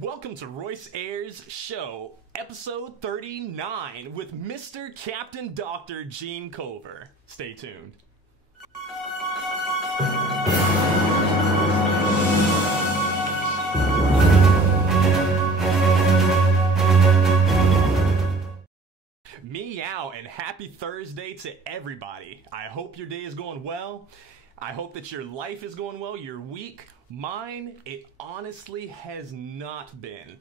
Welcome to Royce Ayers Show, episode 39 with Mr. Captain Dr. Gene Culver. Stay tuned. Meow and happy Thursday to everybody. I hope your day is going well. I hope that your life is going well, your week. Mine, it honestly has not been.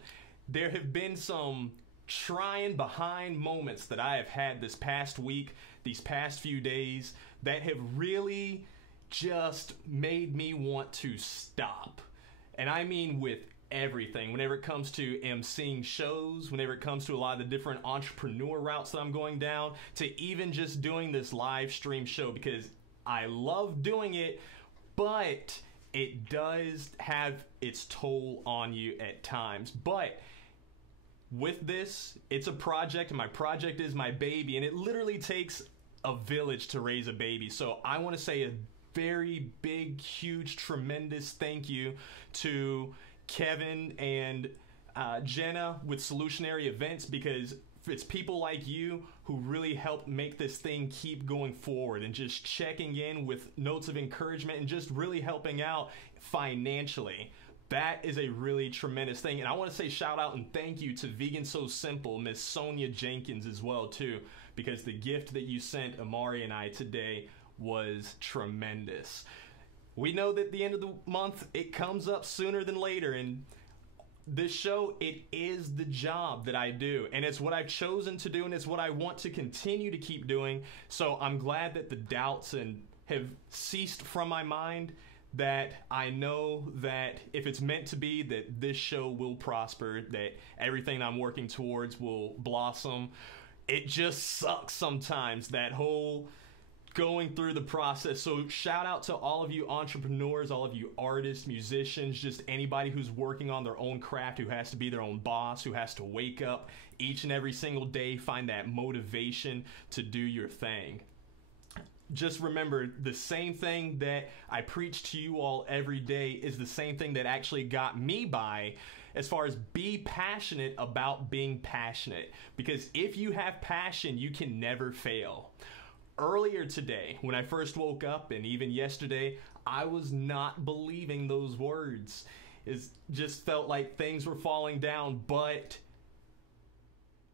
There have been some trying behind moments that I have had this past week, these past few days, that have really just made me want to stop. And I mean with everything. Whenever it comes to emceeing shows, whenever it comes to a lot of the different entrepreneur routes that I'm going down, to even just doing this live stream show, because I love doing it, but it does have its toll on you at times. But with this, it's a project, and my project is my baby, and it literally takes a village to raise a baby. So I want to say a very big, huge, tremendous thank you to Kevin and Jenna with Solutionary Events, because it's people like you who really help make this thing keep going forward and just checking in with notes of encouragement and just really helping out financially. That is a really tremendous thing. And I want to say shout out and thank you to Vegan So Simple, Miss Sonia Jenkins as well too, because the gift that you sent Amari and I today was tremendous. We know that the end of the month, it comes up sooner than later, and this show, it is the job that I do, and it's what I've chosen to do, and it's what I want to continue to keep doing. So I'm glad that the doubts have ceased from my mind, that I know that if it's meant to be, that this show will prosper, that everything I'm working towards will blossom. It just sucks sometimes, that whole going through the process. So shout out to all of you entrepreneurs, all of you artists, musicians, just anybody who's working on their own craft, who has to be their own boss, who has to wake up each and every single day, find that motivation to do your thing. Just remember, the same thing that I preach to you all every day is the same thing that actually got me by, as far as be passionate about being passionate. Because if you have passion, you can never fail. Earlier today, when I first woke up, and even yesterday, I was not believing those words. It just felt like things were falling down, but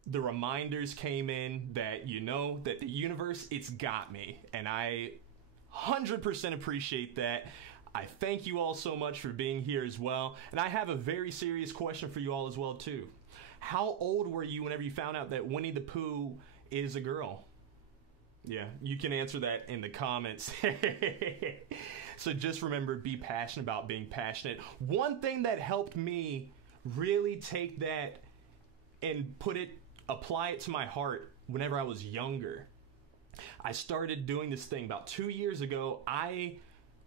the reminders came in that, you know, that the universe, it's got me. And I 100% appreciate that. I thank you all so much for being here as well. And I have a very serious question for you all as well, too. How old were you whenever you found out that Winnie the Pooh is a girl? Yeah, you can answer that in the comments. So just remember, be passionate about being passionate. One thing that helped me really take that and apply it to my heart whenever I was younger, I started doing this thing about 2 years ago.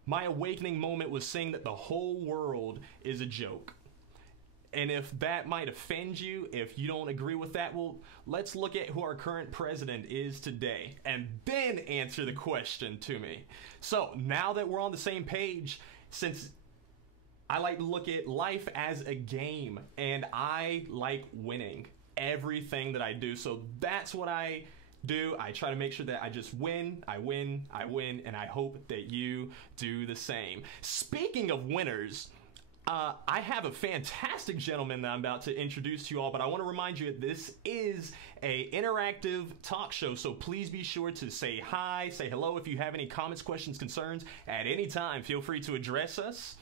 My awakening moment was saying that the whole world is a joke. And if that might offend you, if you don't agree with that, well, let's look at who our current president is today and then answer the question to me. So now that we're on the same page, since I like to look at life as a game, and I like winning everything that I do. So that's what I do. I try to make sure that I just win, I win, and I hope that you do the same. Speaking of winners, I have a fantastic gentleman that I'm about to introduce to you all, but I want to remind you that this is an interactive talk show, so please be sure to say hi, say hello. If you have any comments, questions, concerns, at any time, feel free to address us.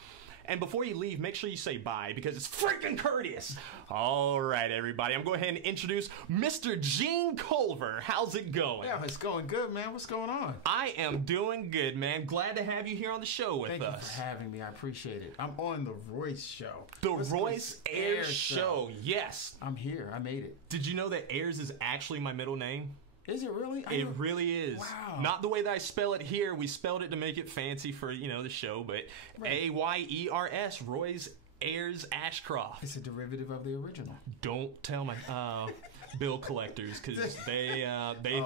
And before you leave, make sure you say bye, because it's freaking courteous. All right, everybody, I'm going to go ahead and introduce Mr. Gene Culver. How's it going? Yeah, it's going good, man. What's going on? I am doing good, man. Glad to have you here on the show with us. Thank you for having me. I appreciate it. I'm on the Royce Show. The Royce Ayers Show. Yes. I'm here. I made it. Did you know that Ayers is actually my middle name? Is it really? It really is. Wow. Not the way that I spell it here. We spelled it to make it fancy for, you know, the show, but right. Ayers, Royce Ayers Ashcroft. It's a derivative of the original. Don't tell my... bill collectors because they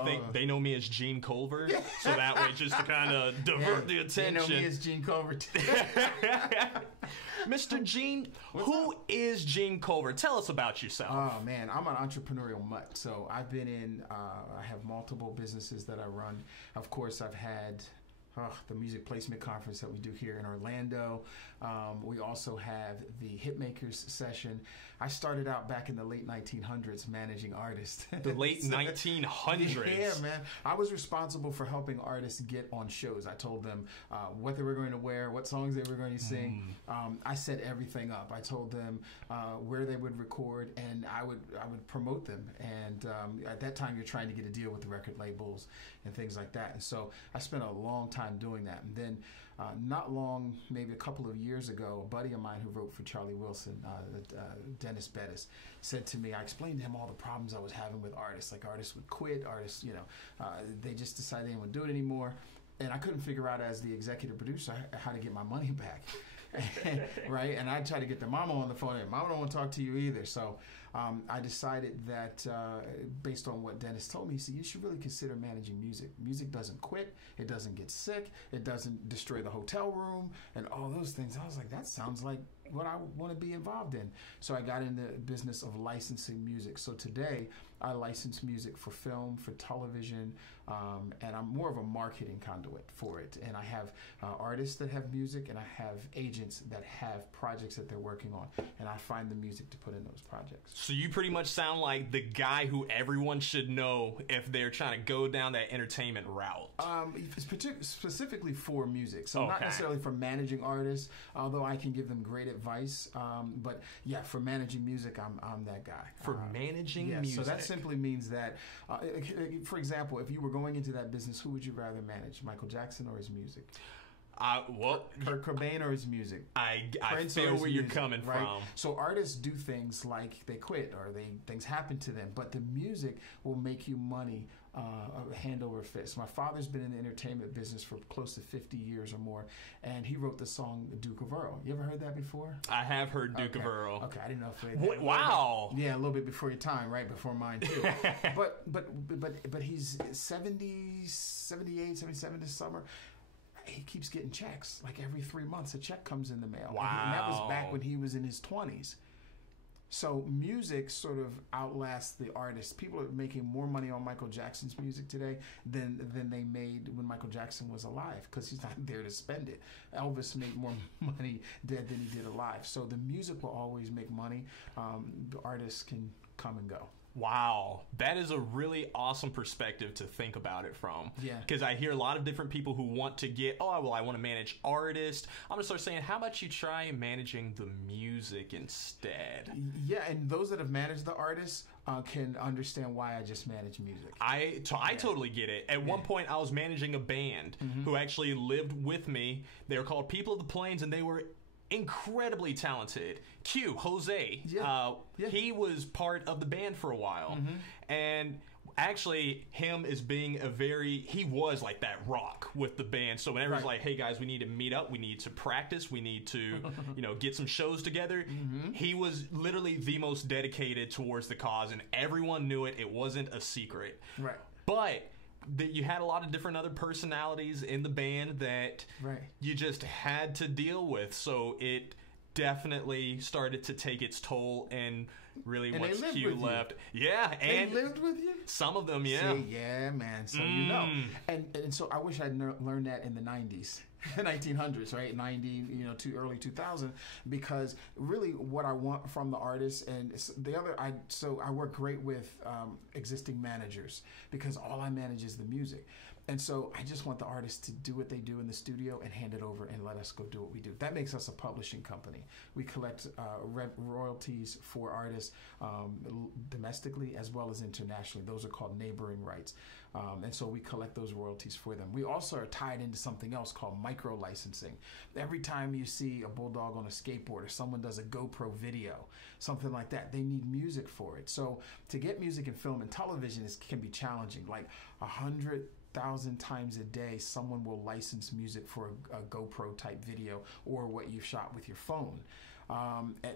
think they know me as Gene Culver, so that way just to kind of divert the attention. They know me as Gene Culver too. Mr. Gene, who is Gene Culver? Tell us about yourself. Oh man, I'm an entrepreneurial mutt. So I've been in. I have multiple businesses that I run. Of course, I've had. The music placement conference that we do here in Orlando. We also have the Hitmakers session. I started out back in the late 1900s managing artists. The late 1900s? Yeah, man. I was responsible for helping artists get on shows. I told them what they were going to wear, what songs they were going to sing. I set everything up. I told them where they would record, and I would promote them. And at that time, you're trying to get a deal with the record labels and things like that. And so I spent a long time doing that. And then not long, maybe a couple of years ago, a buddy of mine who wrote for Charlie Wilson, Dennis Bettis, said to me, I explained to him all the problems I was having with artists. Like artists would quit, artists, they just decided they didn't want to do it anymore. And I couldn't figure out as the executive producer how to get my money back. Right? And I tried to get the mama on the phone, and mama don't want to talk to you either. So I decided that based on what Dennis told me, he said, you should really consider managing music. Music doesn't quit. It doesn't get sick. It doesn't destroy the hotel room and all those things. I was like, that sounds like what I want to be involved in. So I got in the business of licensing music. So today I license music for film, for television, and I'm more of a marketing conduit for it. And I have artists that have music, and I have agents that have projects that they're working on, and I find the music to put in those projects. So you pretty much sound like the guy who everyone should know if they're trying to go down that entertainment route. Specifically for music, so not necessarily for managing artists, although I can give them great advice. But yeah, for managing music, I'm that guy. For managing music. So that simply means that, for example, if you were going into that business, who would you rather manage, Michael Jackson or his music? Kurt Cobain or his music? I feel where you're coming from. So artists do things like they quit or things happen to them, but the music will make you money hand over fist. My father's been in the entertainment business for close to 50 years or more, and he wrote the song Duke of Earl. You ever heard that before? I have heard Duke of Earl. Okay, I didn't know if wow. Yeah, a little bit before your time, right? Before mine too. but he's 70, 78, 77 this summer. He keeps getting checks. Like every 3 months, a check comes in the mail. Wow. And that was back when he was in his 20s. So music sort of outlasts the artist. People are making more money on Michael Jackson's music today than they made when Michael Jackson was alive, because he's not there to spend it. Elvis made more money dead than he did alive. So the music will always make money. The artists can come and go. Wow, that is a really awesome perspective to think about it from. Yeah. Because I hear a lot of different people who want to get, I want to manage artists. I'm going to start saying, how about you try managing the music instead? Yeah, and those that have managed the artists can understand why I just manage music. I totally get it. At one point, I was managing a band who actually lived with me. They were called People of the Plains, and they were incredibly talented. Jose. He was part of the band for a while. And actually, him as being he was like that rock with the band. So whenever it's like, hey guys, we need to meet up, we need to practice, we need to, get some shows together. He was literally the most dedicated towards the cause, and everyone knew it. It wasn't a secret. Right. But that you had a lot of different other personalities in the band that you just had to deal with. So it definitely started to take its toll, and really once Q left. Yeah, and they lived with you? Some of them, yeah. See, yeah, man. So you know. And so I wish I'd learned that in the 90s. 1900s, right? 90, to early 2000, because really what I want from the artists, and I work great with existing managers, because all I manage is the music. And so I just want the artists to do what they do in the studio and hand it over and let us go do what we do. That makes us a publishing company. We collect royalties for artists domestically as well as internationally. Those are called neighboring rights. And so we collect those royalties for them. We also are tied into something else called micro licensing. Every time you see a bulldog on a skateboard or someone does a GoPro video, something like that, they need music for it. So to get music in film and television can be challenging. Like 100 5,000 times a day, someone will license music for a GoPro type video or what you've shot with your phone.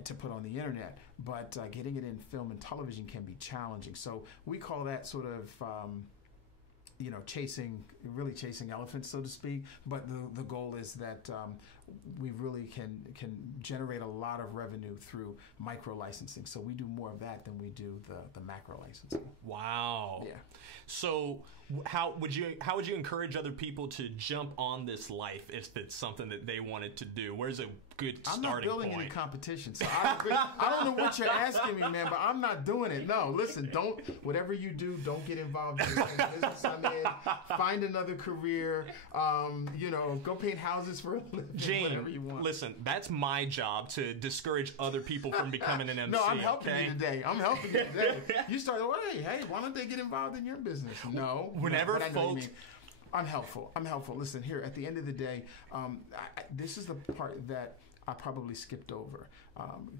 To put on the internet, but getting it in film and television can be challenging. So we call that sort of chasing elephants, so to speak. But the goal is that we really can generate a lot of revenue through micro licensing. So we do more of that than we do the macro licensing. Wow. Yeah. So how would you encourage other people to jump on this life if it's something that they wanted to do? Where's a good starting point? I'm not building any competition, so I don't know what you're asking me, man, but I'm not doing it. No, listen, whatever you do, don't get involved in the business I'm in. Find another career. Go paint houses for a living. Gene, whatever you want. Listen, that's my job to discourage other people from becoming an MC. No, I'm helping you today. You started, hey, why don't they get involved in your business? No. Whenever folks... I'm helpful. Listen, here, at the end of the day, this is the part that I probably skipped over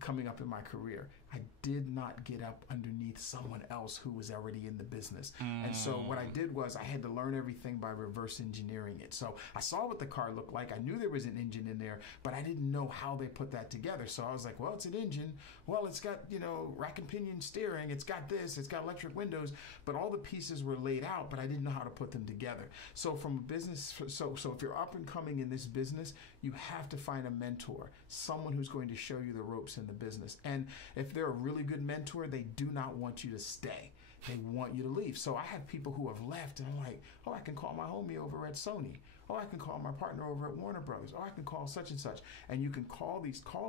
coming up in my career. I did not get up underneath someone else who was already in the business. And so what I did was I had to learn everything by reverse engineering it. So I saw what the car looked like. I knew there was an engine in there, but I didn't know how they put that together. So I was like, well, it's an engine. Well, it's got, rack and pinion steering. It's got this. It's got electric windows. But all the pieces were laid out, but I didn't know how to put them together. So from a business, so if you're up and coming in this business, you have to find a mentor, someone who's going to show you the ropes in the business. And if they're a really good mentor, they do not want you to stay. They want you to leave. So I have people who have left, and I'm like, oh, I can call my homie over at Sony. Oh, I can call my partner over at Warner Brothers. Oh, I can call such and such. And you can call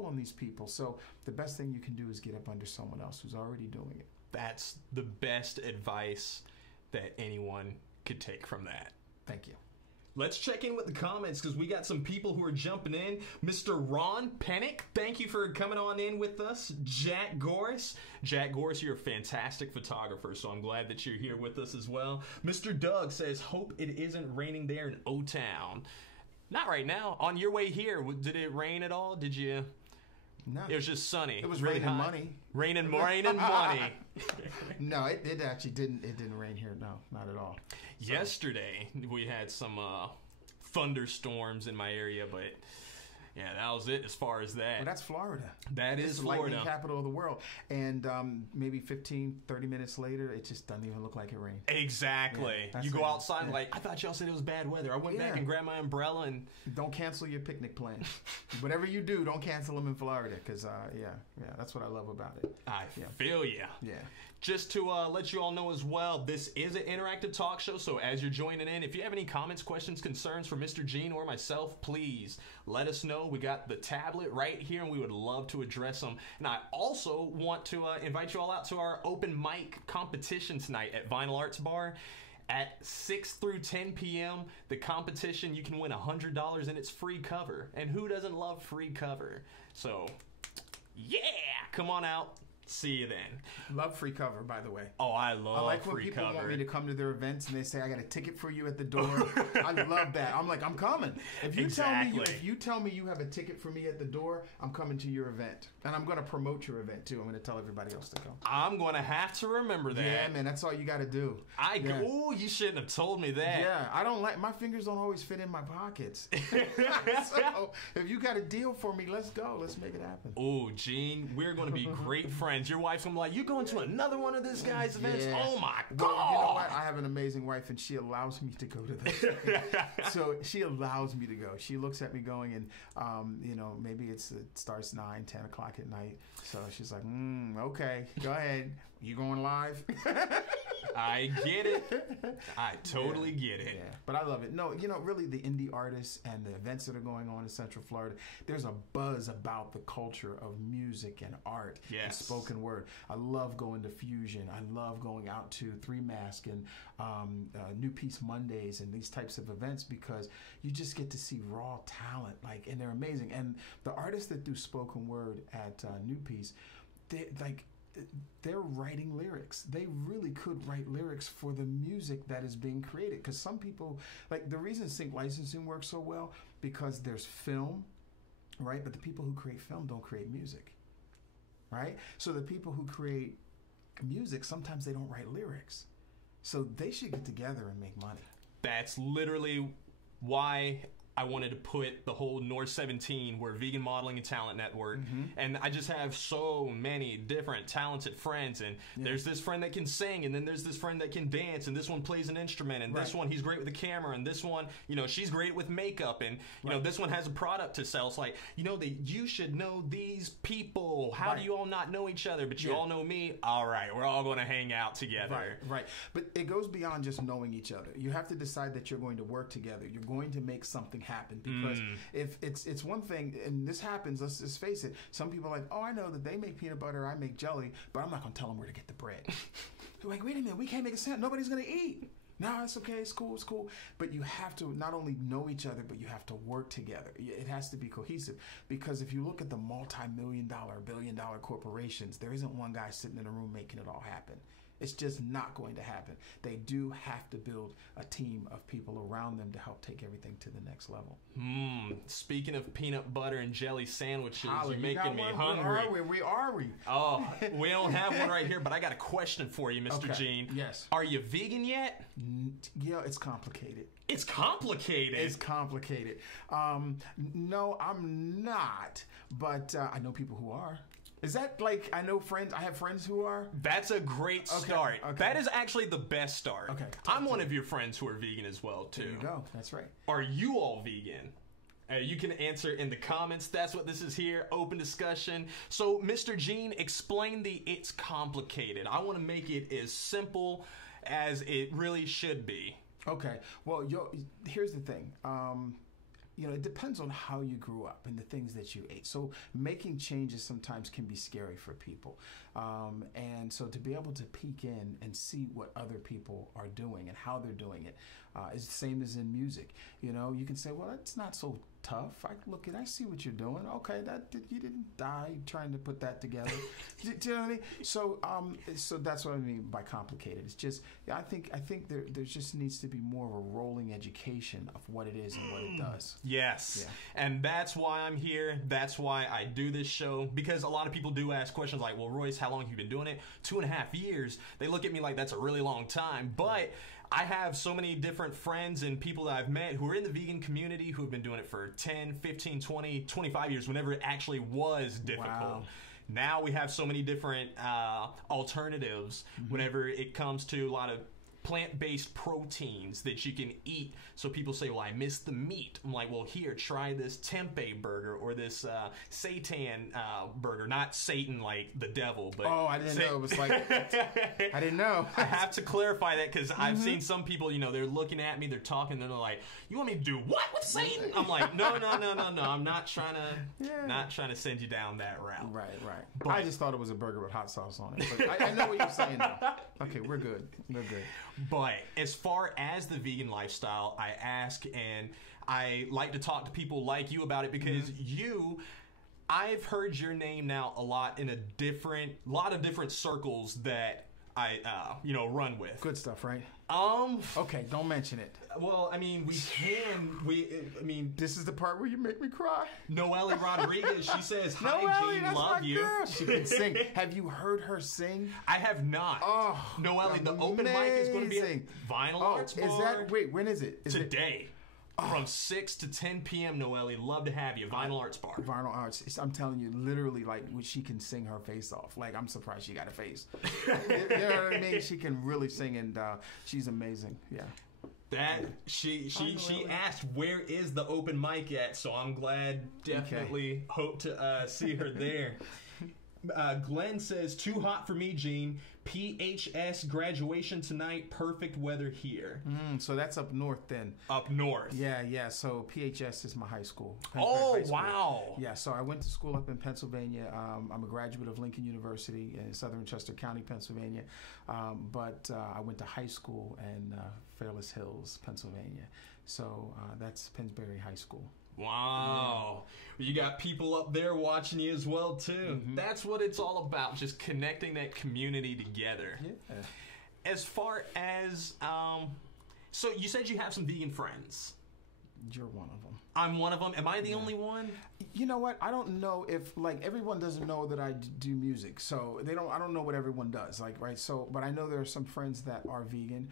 on these people. So the best thing you can do is get up under someone else who's already doing it. That's the best advice that anyone could take from that. Thank you. Let's check in with the comments because we got some people who are jumping in. Mr. Ron Pennick, thank you for coming on in with us. Jack Goris, you're a fantastic photographer, so I'm glad that you're here with us as well. Mr. Doug says, hope it isn't raining there in O-Town. Not right now. On your way here, did it rain at all? Did you... No. It was just sunny. It was really raining money. Raining money. No, it actually didn't. It didn't rain here. No, not at all. So. Yesterday we had some thunderstorms in my area, but yeah, that was it as far as that. Well, that's Florida. That is Florida. Lightning capital of the world. And maybe 15, 30 minutes later, it just doesn't even look like it rained. Exactly. Yeah, you go outside and like, I thought y'all said it was bad weather. I went back and grabbed my umbrella and... Don't cancel your picnic plans. Whatever you do, don't cancel them in Florida because, that's what I love about it. I feel ya. Yeah. Just to let you all know as well, this is an interactive talk show, so as you're joining in, if you have any comments, questions, concerns for Mr. Gene or myself, please let us know. We got the tablet right here, and we would love to address them. And I also want to invite you all out to our open mic competition tonight at Vinyl Arts Bar. At 6 through 10 p.m., the competition, you can win $100, and it's free cover. And who doesn't love free cover? So, yeah, come on out. See you then. Love free cover, by the way. Oh, I love free cover. I like when people want me to come to their events and they say, I got a ticket for you at the door. I love that. I'm like, I'm coming. If you tell me you have a ticket for me at the door, I'm coming to your event. And I'm going to promote your event, too. I'm going to tell everybody else to come. I'm going to have to remember that. Yeah, man, that's all you got to do. Oh, you shouldn't have told me that. Yeah, I don't like, my fingers don't always fit in my pockets. So, if you got a deal for me, let's go. Let's make it happen. Oh, Gene, we're going to be great friends. Your wife's going to be like, you going to another one of this guy's events? Yeah. Oh, my God. Well, you know what? I have an amazing wife, and she allows me to go to this. So she allows me to go. She looks at me going, and, maybe it starts 9, 10 o'clock at night. So she's like, okay, go ahead. You going live? I get it. I totally get it. Yeah, but I love it. No, really the indie artists and the events that are going on in Central Florida, there's a buzz about the culture of music and art and spoken word. I love going to Fusion. I love going out to Three Mask and New Piece Mondays and these types of events because you just get to see raw talent, and they're amazing. And the artists that do spoken word at New Piece, they're writing lyrics. They really could write lyrics for the music that is being created. Because some people, the reason sync licensing works so well, because there's film, right? But the people who create film don't create music, right? So the people who create music, sometimes they don't write lyrics. So they should get together and make money. That's literally why I wanted to put the whole NOOR 17, we're Vegan Modeling and Talent Network, and I just have so many different talented friends, and there's this friend that can sing, and then there's this friend that can dance, and this one plays an instrument, and this one, he's great with the camera, and this one, you know, she's great with makeup, and, you know, this one has a product to sell. It's like, you know, you should know these people. How do you all not know each other, but you all know me? All right, we're all going to hang out together. Right. But it goes beyond just knowing each other. You have to decide that you're going to work together. You're going to make something happen, because if it's one thing, and this happens, let's just face it, some people are like, oh, I know that they make peanut butter, I make jelly, but I'm not going to tell them where to get the bread. They're like, wait a minute, we can't make a sandwich, nobody's going to eat. No, it's okay, it's cool. But you have to not only know each other, but you have to work together. It has to be cohesive, because if you look at the multi-million-dollar, billion-dollar corporations, there isn't one guy sitting in a room making it all happen. It's just not going to happen. They do have to build a team of people around them to help take everything to the next level. Speaking of peanut butter and jelly sandwiches, Holly, you're making me hungry. Where are we? Oh, we don't have one right here, but I got a question for you, Mr. Gene. Yes. Are you vegan yet? Yeah, it's complicated. It's complicated? It's complicated. No, I'm not, but I know people who are. Is that like, I have friends who are? That's a great start. Okay. That is actually the best start. Okay. I'm one of your friends who are vegan as well, too. There you go. That's right. Are you all vegan? You can answer in the comments. That's what this is here. Open discussion. So, Mr. Gene, explain it's complicated. I want to make it as simple as it really should be. Okay. Well, here's the thing. You know, it depends on how you grew up and the things that you ate. So making changes sometimes can be scary for people. And so to be able to peek in and see what other people are doing and how they're doing it is the same as in music. You know, you can say, well, it's not so tough. I see what you're doing. Okay, you didn't die trying to put that together. Do you know what I mean? So that's what I mean by complicated. It's just, I think there just needs to be more of a rolling education of what it is and what it does. Yes. Yeah. And that's why I'm here. That's why I do this show, because a lot of people do ask questions like, well, Royce, how long have you been doing it? 2.5 years. They look at me like that's a really long time, but I have so many different friends and people that I've met who are in the vegan community who have been doing it for 10, 15, 20, 25 years, whenever it actually was difficult. Wow. Now we have so many different alternatives whenever it comes to a lot of plant-based proteins that you can eat. So people say, well, I miss the meat. I'm like, well, here, try this tempeh burger or this seitan burger. Not Satan like the devil, but... Oh, I didn't know. It was like... I didn't know. I have to clarify that, because I've seen some people, you know, they're looking at me, they're talking, they're like, you want me to do what with Satan? I'm like, no. I'm not trying to send you down that route. Right. But I just thought it was a burger with hot sauce on it. But I know what you're saying now. Okay, we're good. But as far as the vegan lifestyle, I ask, and I like to talk to people like you about it, because I've heard your name now a lot in a lot of different circles that I run with. Good stuff, right? Okay, don't mention it. Well, I mean, this is the part where you make me cry. Noelle Rodriguez, she says, hi, Gene, love you. Girl. She can sing. Have you heard her sing? I have not. Oh, Noelle, the open mic is going to be at Vinyl Arts Bar. When is it? Today. From 6 to 10 p.m., Noelle. Love to have you. Vinyl Arts Bar. Vinyl Arts. I'm telling you, literally, like, she can sing her face off. Like, I'm surprised she got a face. You know what I mean? She can really sing, and she's amazing. Yeah. She asked, where is the open mic at? So I'm glad, definitely hope to see her there. Glenn says, too hot for me, Gene. PHS graduation tonight. Perfect weather here. So that's up north then. Up north. Yeah. So PHS is my high school. High school. Wow. Yeah, so I went to school up in Pennsylvania. I'm a graduate of Lincoln University in southern Chester County, Pennsylvania. But I went to high school in Fairless Hills, Pennsylvania. So that's Pennsbury High School. Wow. You got people up there watching you as well, too. That's what it's all about, just connecting that community together. Yeah. As far as, so you said you have some vegan friends. You're one of them. I'm one of them. Am I the only one? You know what? I don't know if like everyone doesn't know that I do music, so they don't. I don't know what everyone does, like right. So, but I know there are some friends that are vegan.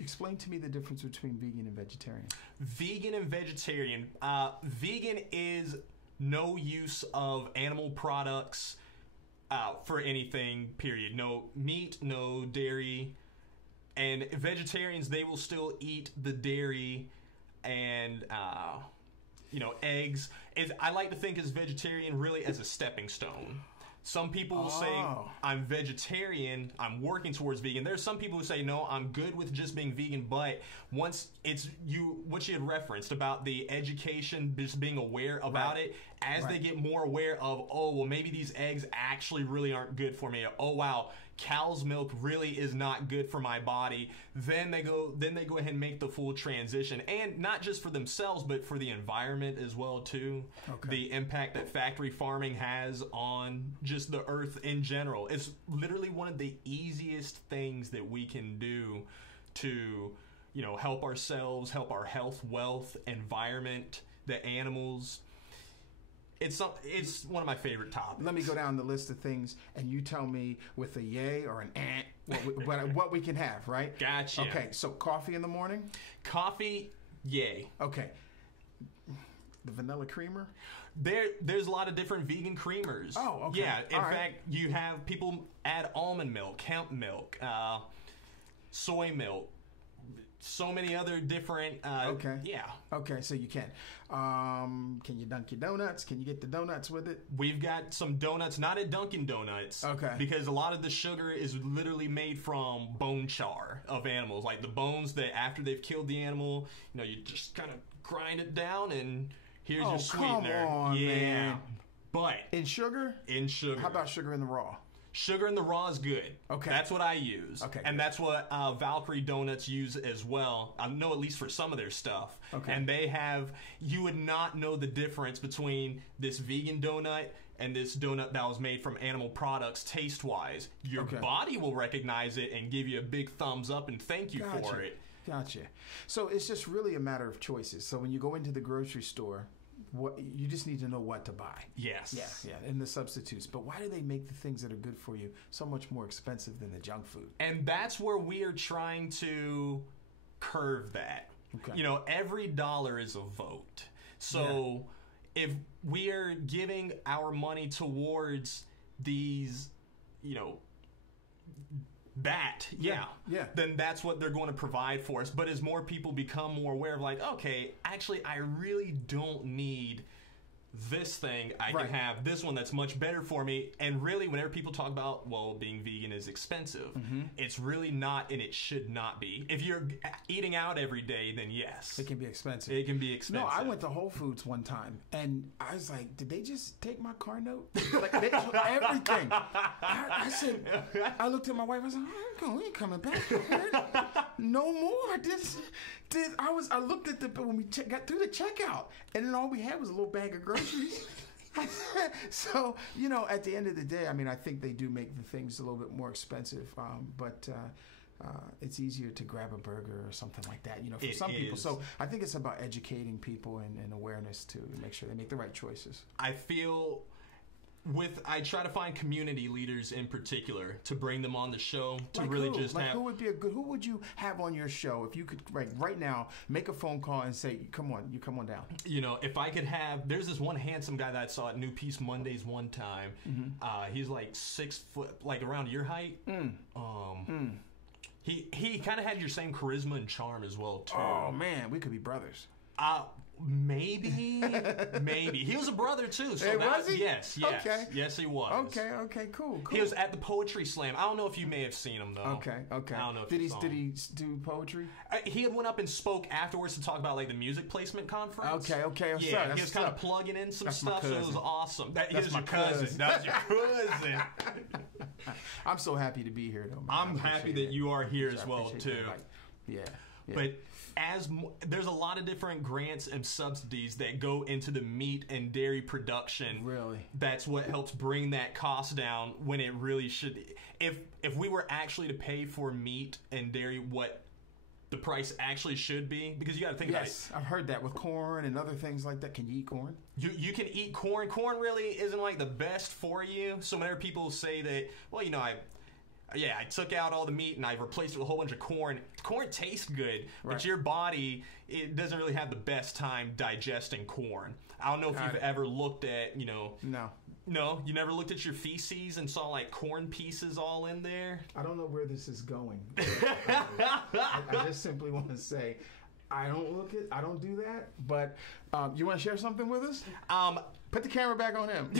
Explain to me the difference between vegan and vegetarian. Vegan and vegetarian. Vegan is no use of animal products for anything. Period. No meat, no dairy, and vegetarians, they will still eat the dairy and eggs. I like to think as vegetarian really as a stepping stone. Some people will say, I'm vegetarian, I'm working towards vegan. There's some people who say, no, I'm good with just being vegan, but once it's what you had referenced about the education, just being aware about it, as they get more aware of, oh, well, maybe these eggs actually really aren't good for me. Oh, wow, cow's milk really is not good for my body. Then they go ahead and make the full transition, and not just for themselves, but for the environment as well too. Okay. The impact that factory farming has on just the earth in general. It's literally one of the easiest things that we can do to, help ourselves, help our health, wealth, environment, the animals. It's one of my favorite topics. Let me go down the list of things, and you tell me with a yay or an what we can have, right? Gotcha. Okay, so coffee in the morning? Coffee, yay. Okay. The vanilla creamer? There's a lot of different vegan creamers. Oh, okay. Yeah, in fact, you have people add almond milk, hemp milk, soy milk, so many other different. Okay. Yeah. Okay, so you can. Can you dunk your donuts? Can you get the donuts with it? We've got some donuts, not at Dunkin' Donuts. Okay. Because a lot of the sugar is literally made from bone char of animals, like the bones that after they've killed the animal, you just kind of grind it down and here's your sweetener. Come on, man. But in sugar? In sugar. How about sugar in the raw? Sugar in the raw is good. Okay. That's what I use. Okay. And that's what Valkyrie Donuts use as well. I know at least for some of their stuff. Okay. And you would not know the difference between this vegan donut and this donut that was made from animal products taste-wise. Your body will recognize it and give you a big thumbs up and thank you for it. Gotcha. So it's just really a matter of choices. So when you go into the grocery store, you just need to know what to buy. Yes. Yeah, and the substitutes. But why do they make the things that are good for you so much more expensive than the junk food? And that's where we are trying to curve that. Okay. Every dollar is a vote. So if we are giving our money towards these, then that's what they're going to provide for us. But as more people become more aware of okay, actually I really don't need this thing. I can have this one that's much better for me. And really, whenever people talk about, being vegan is expensive, it's really not, and it should not be. If you're eating out every day, then yes. It can be expensive. It can be expensive. No, I went to Whole Foods one time, and I was like, did they just take my car note? They took everything. I said, I looked at my wife, I was like, we ain't coming back here. No more. I looked at when we got through the checkout, and then all we had was a little bag of groceries. So, at the end of the day, I think they do make the things a little bit more expensive, but it's easier to grab a burger or something like that, for some people. So I think it's about educating people and awareness to make sure they make the right choices. I feel I try to find community leaders in particular to bring them on the show to really just have. Who would you have on your show if you could right now make a phone call and say, come on down? If I could have, there's this one handsome guy that I saw at New Peace Mondays one time. He's like 6 foot, like around your height. He kind of had your same charisma and charm as well too. Oh man, we could be brothers. Maybe. He was a brother too. So was he? Yes. Okay. Yes, he was. Okay, cool. He was at the Poetry Slam. I don't know if you may have seen him though. Okay. I don't know if did he do poetry? He had went up and spoke afterwards to talk about the music placement conference. Okay. Yeah, he was kind of plugging in some stuff, so it was awesome. That's my cousin. That's your cousin. I'm so happy to be here though, man. I'm happy that you are here as well too. Yeah. But there's a lot of different grants and subsidies that go into the meat and dairy production. Really? That's what helps bring that cost down when it really should. If we were actually to pay for meat and dairy what the price actually should be, because you got to think about it. Yes, I've heard that with corn and other things like that. Can you eat corn? You can eat corn. Corn really isn't like the best for you. So whenever people say that, well, you know, I took out all the meat and I replaced it with a whole bunch of corn. Corn tastes good, but your body, it doesn't really have the best time digesting corn. I don't know if you've ever looked at, you know... No, you never looked at your feces and saw like corn pieces all in there? I don't know where this is going. I just simply want to say, I don't do that. But you want to share something with us? Put the camera back on him.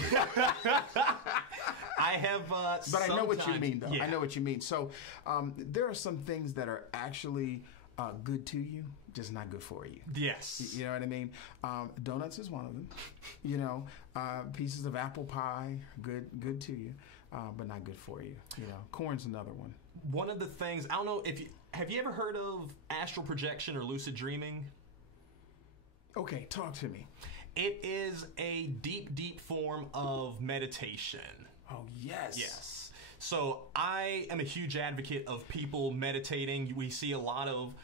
I have, but I know what you mean, though. Yeah. I know what you mean. So there are some things that are actually good to you, just not good for you. Yes. You know what I mean? Donuts is one of them. You know, pieces of apple pie, good to you, but not good for you. You know, corn's another one. One of the things, I don't know if have you ever heard of astral projection or lucid dreaming? Okay, talk to me. It is a deep form of meditation. Oh, yes. Yes. So I am a huge advocate of people meditating. We see a lot of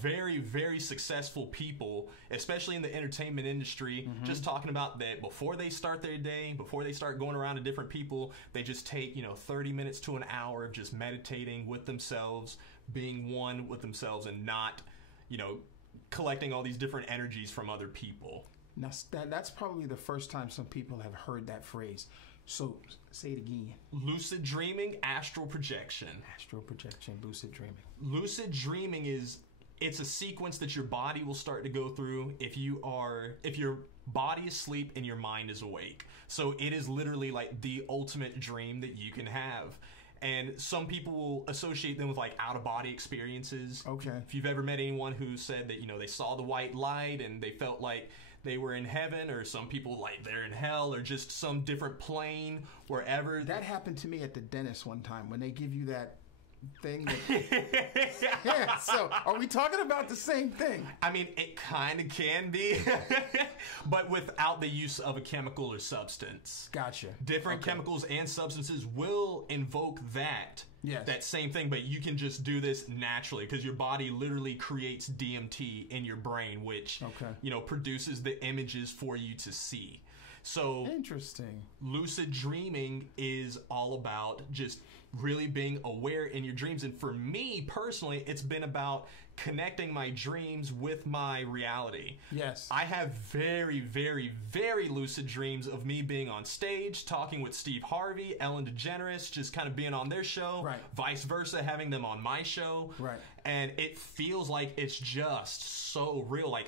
very successful people, especially in the entertainment industry, just talking about that before they start their day, before they start going around to different people, they just take, 30 minutes to an hour of just meditating with themselves, being one with themselves, and not, collecting all these different energies from other people. Now, that's probably the first time some people have heard that phrase. So, say it again. Lucid dreaming, astral projection. Astral projection, lucid dreaming. Lucid dreaming it's a sequence that your body will start to go through if your body is asleep and your mind is awake. So it is literally like the ultimate dream that you can have. And some people will associate them with like out-of-body experiences. Okay. If you've ever met anyone who said that, they saw the white light and they felt like they were in heaven, or some people like they're in hell, or just some different plane, wherever. That happened to me at the dentist one time when they give you that thing. Yeah, so are we talking about the same thing? I mean, it kind of can be, but without the use of a chemical or substance. Gotcha. Different chemicals and substances will invoke that same thing, but you can just do this naturally because your body literally creates DMT in your brain, which produces the images for you to see. So interesting. Lucid dreaming is all about just really being aware in your dreams. And for me personally, it's been about connecting my dreams with my reality. Yes. I have very lucid dreams of me being on stage, talking with Steve Harvey, Ellen DeGeneres, just kind of being on their show, vice versa, having them on my show. Right. And it feels like it's just so real. Like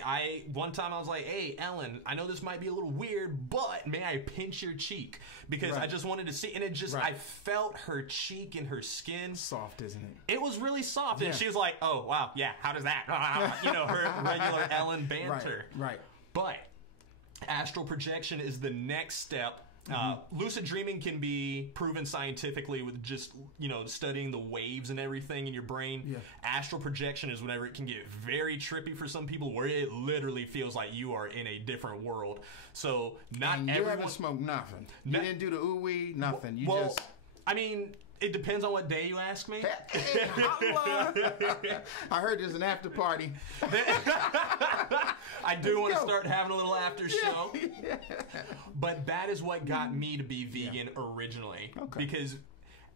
one time I was like, hey, Ellen, I know this might be a little weird, but may I pinch your cheek? Because I just wanted to see, and it just, I felt her cheek and her skin. Soft, isn't it? It was really soft. And she was like, oh, wow, yeah, how does that? Her regular Ellen banter. Right. But astral projection is the next step. Lucid dreaming can be proven scientifically with just, studying the waves and everything in your brain. Yeah. Astral projection is whenever it can get very trippy for some people, where it literally feels like you are in a different world. So not and everyone... You haven't smoked nothing. You didn't do the ooh-wee, nothing. I mean... It depends on what day you ask me. Hey, I heard there's an after party. I do want to start having a little after show. Yeah. But that is what got me to be vegan originally. Okay. Because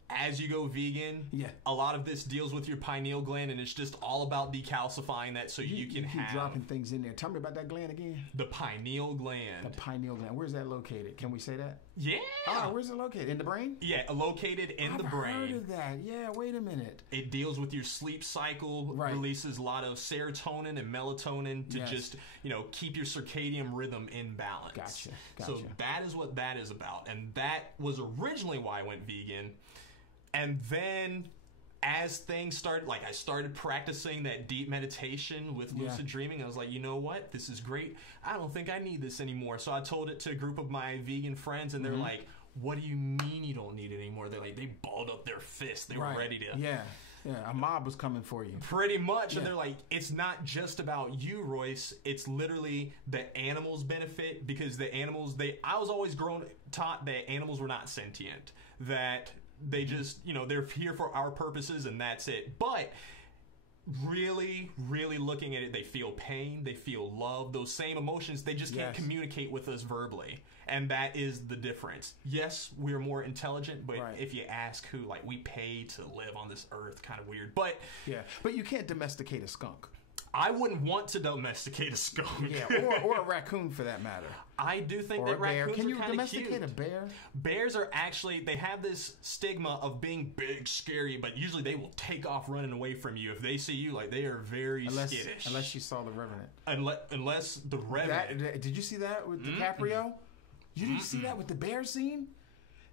as you go vegan, a lot of this deals with your pineal gland, and it's just all about decalcifying that so you can keep dropping things in there. Tell me about that gland again. The pineal gland. The pineal gland. Where's that located? Can we say that? Yeah. Where's it located? In the brain? Yeah, located in the brain. I've heard of that. Yeah, wait a minute. It deals with your sleep cycle, releases a lot of serotonin and melatonin to just, keep your circadian rhythm in balance. Gotcha. So that is what that is about. And that was originally why I went vegan. And then as things started, I started practicing that deep meditation with lucid dreaming. I was like, you know what? This is great. I don't think I need this anymore. So I told it to a group of my vegan friends, and they're like, what do you mean you don't need it anymore? They're like, they balled up their fists. They were ready to. Yeah, a mob was coming for you. Pretty much. And they're like, it's not just about you, Royce. It's literally the animals benefit, because the animals, I was always taught that animals were not sentient, that they just, they're here for our purposes and that's it. But really, really looking at it, they feel pain, they feel love, those same emotions. They just can't communicate with us verbally. And that is the difference. Yes, we're more intelligent, but if you ask who, like, we pay to live on this earth, kind of weird. But but you can't domesticate a skunk. I wouldn't want to domesticate a skunk. Or a raccoon for that matter. I do think or that raccoons Can you are kind of cute. domesticate a bear? Bears are actually, they have this stigma of being big, scary, but usually they will take off running away from you. If they see you, like, they are very skittish. Unless you saw The Revenant. Unless The Revenant. Did you see that with DiCaprio? You didn't see that with the bear scene?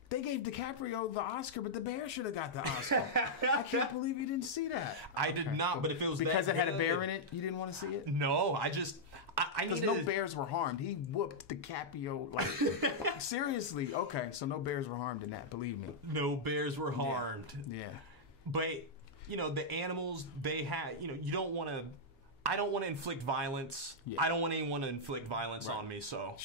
They gave DiCaprio the Oscar, but the bear should have got the Oscar. I can't believe you didn't see that. I did not, but if it was because that it had a bear in it, you didn't want to see it? No, I because no bears were harmed. He whooped DiCaprio like seriously. Okay, so no bears were harmed in that. Believe me. No bears were harmed. Yeah. But the animals they had. You don't want to. I don't want to inflict violence. Yeah. I don't want anyone to inflict violence on me. So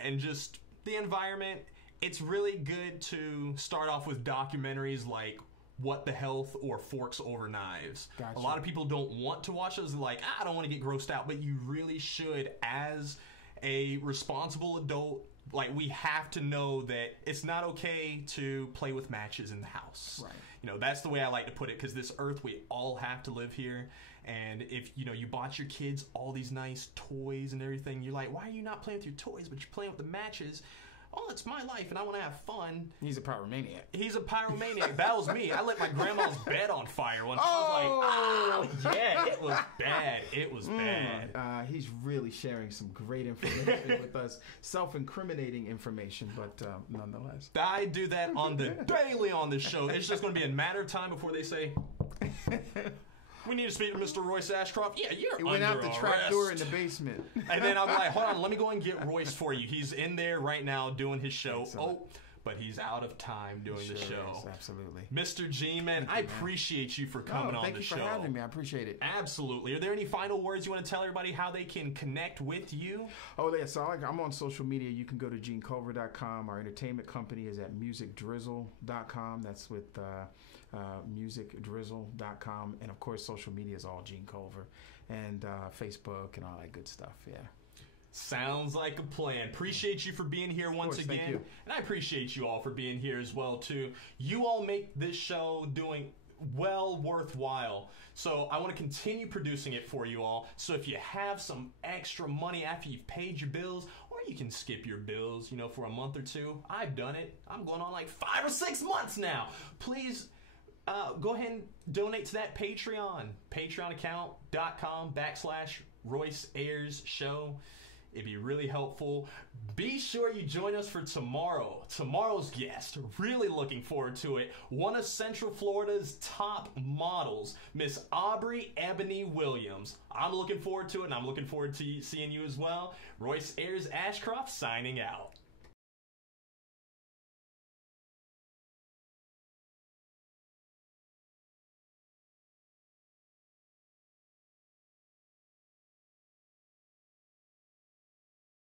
and just the environment. It's really good to start off with documentaries like What the Health or Forks Over Knives. Gotcha. A lot of people don't want to watch those. They're like, I don't want to get grossed out, but you really should. As a responsible adult, like, we have to know that it's not okay to play with matches in the house. Right. That's the way I like to put it, because this earth, we all have to live here. And if you bought your kids all these nice toys and everything, you're like, why are you not playing with your toys, but you're playing with the matches? Oh, it's my life, and I want to have fun. He's a pyromaniac. That was me. I lit my grandma's bed on fire once. I was like, it was bad. It was bad. He's really sharing some great information with us. Self-incriminating information, but nonetheless. I do that on the daily on this show. It's just going to be a matter of time before they say... We need to speak to Mr. Royce Ashcroft. Yeah, you're under went out the arrest. trap door in the basement. And then I'll be like, hold on, let me go and get Royce for you. He's in there right now doing his show. Excellent. But he's out of time doing the show. Is, absolutely. Mr. G, man, I appreciate you for coming on the show. Thank you for having me. I appreciate it. Absolutely. Are there any final words you want to tell everybody how they can connect with you? Oh, yeah. So I'm on social media. You can go to GeneCulver.com. Our entertainment company is at MusicDrizzle.com. That's with... MusicDrizzle.com, and of course social media is all Gene Culver, and Facebook and all that good stuff. Sounds like a plan. Appreciate you for being here once again. Thank you. And I appreciate you all for being here as well too. You all make this show doing well worthwhile. So I want to continue producing it for you all. So if you have some extra money after you've paid your bills, or you can skip your bills, for a month or two. I've done it. I'm going on like 5 or 6 months now. Please go ahead and donate to that patreonaccount.com/Royce Ayers Show. It'd be really helpful. Be sure you join us for tomorrow. Tomorrow's guest, really looking forward to it. One of Central Florida's top models, Miss Aubrey Ebony Williams. I'm looking forward to it, and I'm looking forward to seeing you as well. Royce Ayers Ashcroft signing out.